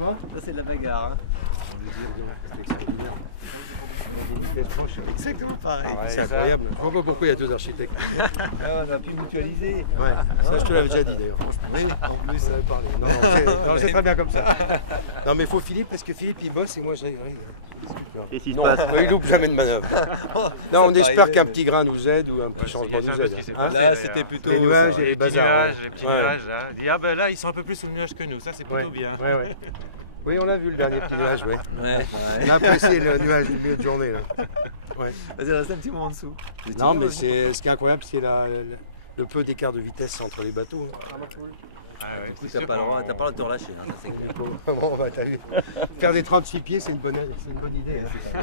Quoi? Ça c'est de la bagarre. Hein. Exactement pareil. Ah ouais, c'est incroyable. Je vois pas pourquoi il y a deux architectes. On a pu mutualiser. Ouais, ça je te l'avais déjà dit d'ailleurs. Oui, en plus. Ça avait parlé. Non, c'est très bien comme ça. Non mais il faut Philippe parce que Philippe il bosse et moi je. Qu'est-ce qui se passe? Il loupe jamais de manœuvre. Non, on espère qu'un petit grain nous aide ou un petit changement nous aide. Là c'était plutôt les nuages et les petits bazars. nuages là. Il dit, ah ben là ils sont un peu plus sous le nuage que nous, ça c'est plutôt bien. Ouais. Oui, on l'a vu le dernier petit nuage, ouais. On a apprécié le nuage du milieu de journée. Là. Ouais. Vas-y, reste un petit moment en dessous. Non, mais ce qui est incroyable, c'est le peu d'écart de vitesse entre les bateaux. Du coup, t'as pas le droit de te relâcher. Hein, ça, c'est clair. Bon, bah, t'as vu. Faire des 36 pieds, c'est une bonne idée. Hein.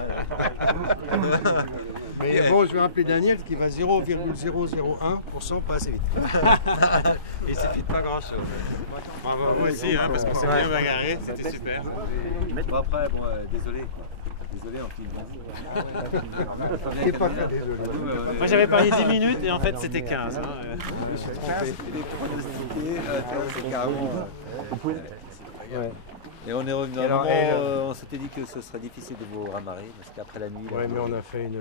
Mais bon, je vais rappeler Daniel qui va 0,001%, pas assez vite. Il suffit de pas grand chose. Moi aussi, hein, parce qu'on s'est bien bagarré, c'était super. Bon, après, bon, désolé. Désolé, en film. C'est pas fait, désolé. Moi j'avais parié 10 minutes et en fait c'était 15. Hein. Je me suis trompé. Il est pronostiqué. C'est carrément. Et on est revenu à un moment, on s'était dit que ce serait difficile de vous ramarrer parce qu'après la nuit. Oui, mais on a fait une.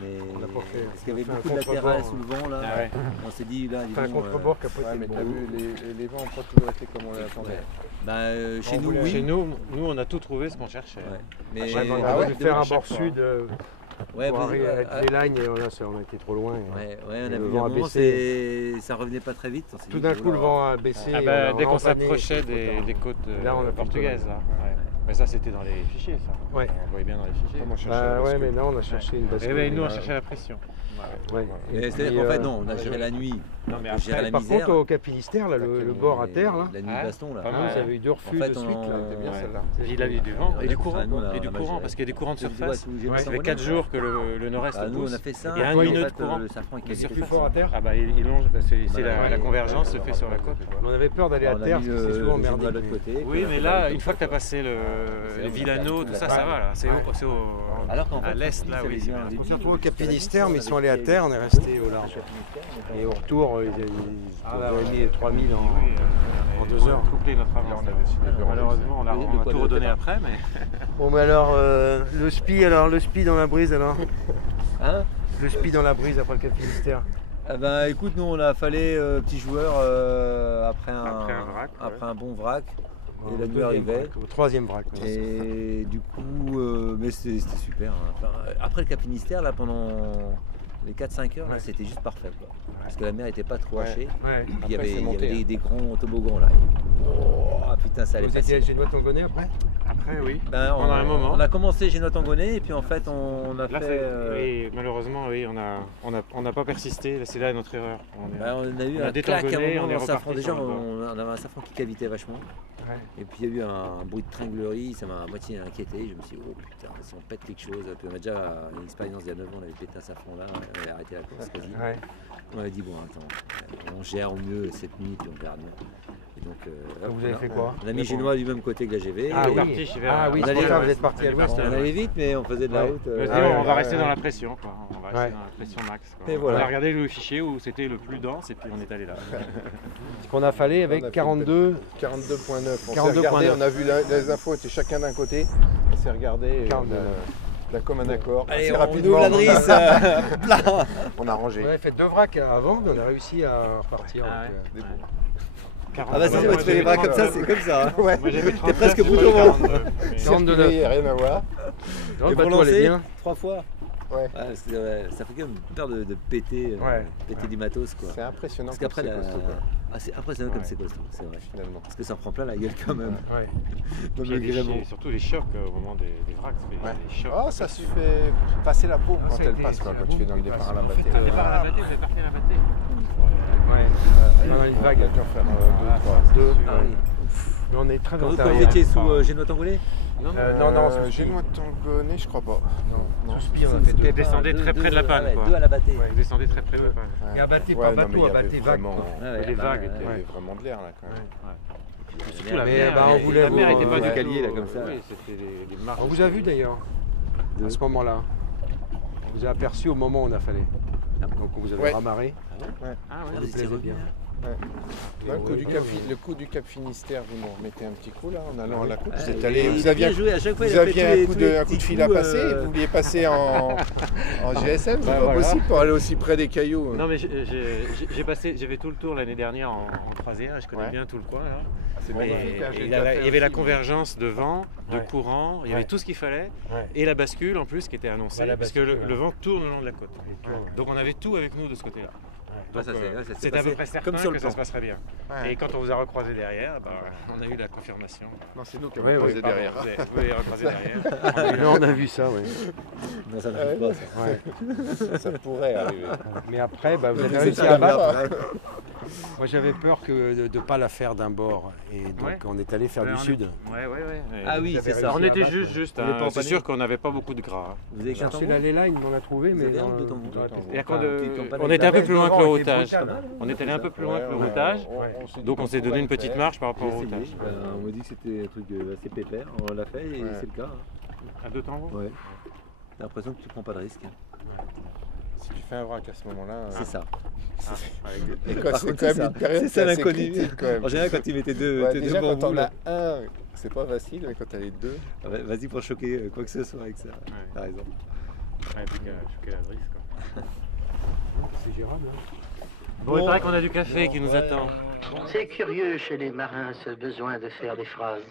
Mais on a pas fait. parce qu'il y avait beaucoup de latéral sous le vent là. Ah ouais. On s'est dit là. Enfin, un contre-bord qui a pas été mais bon. t'as vu, les vents n'ont pas toujours été comme on l'attendait. Chez nous, oui. Chez nous, on a tout trouvé ce qu'on cherchait. Ouais. Mais On a dû faire un bord sud ouais, pour arriver avec les lignes et là, on a été trop loin. Ouais, on a le vu vent un a moment, baissé. ça revenait pas très vite. Tout d'un coup, le vent a baissé. Ah bah, on a dès qu'on empanné, s'approchait des côtes là, on a portugaises. Là. Ouais. Mais ça c'était dans les fichiers ça. Ouais. On voyait bien dans les fichiers. Ouais, mais là, on a cherché une bascule. Et nous on cherchait la pression. Ouais. C'est-à-dire qu'en fait, non, on a géré la nuit. Non, mais On gérait la Par misère. contre, au Cap Finistère, là, le bord à terre, là, La nuit de baston, là. Pas mal. vous avez eu deux refus En fait, de suite. Là. C'était bien celle-là. Il a eu du vent et du courant. nous, on a Et du mal courant géré. parce qu'il y a des courants de surface. Ouais, Ça fait 4 jours que le nord-est Nous, on pousse. a fait ça. Et un en minute fait, de courant. le safran est Le quasi circuit Plus fort à terre. Ah bah il longe, c'est Bah, la convergence se fait sur la côte. On avait peur d'aller à On a terre mis parce que c'est souvent le genou merdique. à l'autre côté. Oui, mais là, une fois que tu as passé les Vilano, tout ça, ça va là. C'est Alors qu'en fait, à l'est, là, oui. On s'est retrouvés au Cap Finistère, mais ils sont allés à terre, on est resté au large. Et au retour, ils avaient mis 3000 en 2 heures. Couplé notre avance. Malheureusement, on a tout redonné après, mais. Bon, mais alors, le spi dans la brise, alors Hein? Le spi dans la brise après le Cap Finistère. Eh ben, écoute, nous on a affalé petit joueur après un bon vrac. Et la nuit arrivait. Au troisième vrac. Et du coup, mais c'était super. Hein. Enfin, après le Cap Finistère, là, pendant les 4-5 heures, là, c'était juste parfait. Quoi. Parce que la mer n'était pas trop hachée. Ouais. Puis il y avait des grands toboggans là. Oh putain, ça allait Vous étiez à facile. Génois-Tongonais après? Après, oui. Ben, Pendant un moment. On a commencé Génois-Tongonais et puis en fait on a Là, fait. oui, malheureusement, oui, on n'a pas persisté. C'est là notre erreur. On a eu on a un claque à un détonné, moment on est dans le safran. reparti Déjà, sur le bord. on avait un safran qui cavitait vachement. Ouais. Et puis il y a eu un bruit de tringlerie, ça m'a à moitié inquiété. Je me suis dit, oh putain, si on pète quelque chose. Puis on a déjà une expérience d'il y a 9 ans, on avait pété un safran là, on avait arrêté la course quasi. Ouais. On avait dit, bon, attends, on gère au mieux cette nuit, puis on verra bien. Et donc, Vous avez fait quoi? On a mis Génois du même côté que la GV. Ah et oui, c'est c'est allait- pour ça, vous êtes parti à l'ouest. on allait vite, mais on faisait de la Ouais. route. Mais Ah ouais, on va ouais, rester ouais. dans la pression. Quoi. On va rester Ouais. dans la pression max. Quoi. Et voilà. On a regardé le fichier où c'était le plus dense et puis on est allé là. Ce qu'on a fallu avec 42. 42.9. On s'est 42.9. regardé, on a vu les infos étaient chacun d'un côté. On s'est regardé et 42. on a comme un accord. Allez, Assez on rapidement, ouvre la drisse. Plat. on a rangé. On avait fait 2 vracs avant, mais on a réussi à repartir. Ah donc, Des bons. Ah bah c'est tu fais les bras comme ça, c'est comme ça. Hein. Ouais. Moi j'avais T'es presque bout au vent. 42. Circuler, rien à voir. Non, Et le pour bateau allait lancer, bien. 3 fois. Ouais. Ça fait quand même peur de péter, Ouais. péter du matos quoi. C'est impressionnant. Parce qu'après, comme c'est costaud, quoi, c'est impressionnant comme c'est costaud, c'est vrai. finalement. Parce que ça prend plein la gueule quand même. Ouais. Dans Il y le a des gréement. chiens, surtout les chocs au moment des vracs. Ouais. Les chocs. Oh, ça se fait passer la peau Ah, quand ça a elle été- passe, quoi, c'est quand la tu fais boue dans le qui départ passe. à la Un battée. départ à la battée, vous êtes parti à la battée. Ouais. Dans une vague. Il a dû en faire Ah, 2, 3. Deux. Ah oui. Mais on est très Quand en vous retard. étiez sous Génois-Tongolais Non, Génois Tongonais, je crois pas. Non, spi, on a fait 2. Vous descendez très près de la panne, quoi. 2 à la battée. Vous descendez très près de la panne. Et à battée, Ouais, pas non, mais bateau, il y à avait battée vague. vraiment- Les vagues Il y étaient. avait vraiment de l'air là quand même. Surtout la Mais, mer. bah, on voulait La mer vous- était pas ouais. du Calier, là, comme ça. Oui, c'était des marques. On vous a vu d'ailleurs, à ce moment-là. On vous a aperçu au moment où on a fallu. Donc on vous avait Ouais. ramarré. Ah Vous ouais. étiez revenu. Le coup du Cap Finistère, vous nous remettez un petit coup là en allant à la coupe. Vous êtes Il allé, a vous aviez joué à chaque fois. Vous il a fait aviez tous les un coup de petits fil à coups, passer, vous vouliez passer en GSM, c'est pas possible pour aller aussi près des cailloux. Non mais j'ai fait tout le tour l'année dernière en croisière, je connais bien tout le coin là. C'est Et magnifique. il y avait la convergence de vent, de courant, il y avait tout ce qu'il fallait, et la bascule en plus qui était annoncée, parce que le vent tourne le long de la côte. Donc on avait tout avec nous de ce côté-là. Donc c'était à peu près certain que ça se passerait bien. Et quand on vous a recroisé derrière, on a eu la confirmation. Non, c'est nous qui avons croisé derrière. Vous avez recroisé derrière. On a vu ça, oui. Non, ça ne pas, ça. Ça pourrait arriver. Mais après, vous avez C'est réussi ça, à battre. ouais. Moi, j'avais peur de ne pas la faire d'un bord. Et donc, on est allé faire du sud. Ouais. Ah oui, c'est ça. On était juste. On est pas en C'est panique. sûr qu'on n'avait pas beaucoup de gras. Vous avez qu'un C'est tambour l'allée-là, il m'en a trouvé. Vous Mais avez un dans- ou deux tambours dans la tête. C'est-à-dire qu'on Ah, on était un peu plus loin que le devant était routage. brutal. On était allé un peu plus loin que le routage. Donc on s'est donné une petite marche par rapport au J'ai essayé, routage. on m'a dit que c'était un truc assez pépère, on l'a fait et c'est le cas. À deux tambours. Ouais. T'as l'impression que tu prends pas de risque. Si tu fais un vrac à ce moment-là. C'est ça. Et Par c'est contre, quand même c'est ça. une période C'est ça assez l'inconnu. critique, quand même. En général, quand tu mettais deux, Ouais, tes déjà, deux quand bambous, on a là, un, c'est pas facile, mais quand t'as les deux. vas-y pour choquer quoi que ce soit avec ça. T'as raison. Ouais, plus qu'à choquer la brise quoi. C'est gérable. Bon, il paraît qu'on a du café qui nous attend. C'est curieux chez les marins ce besoin de faire des phrases.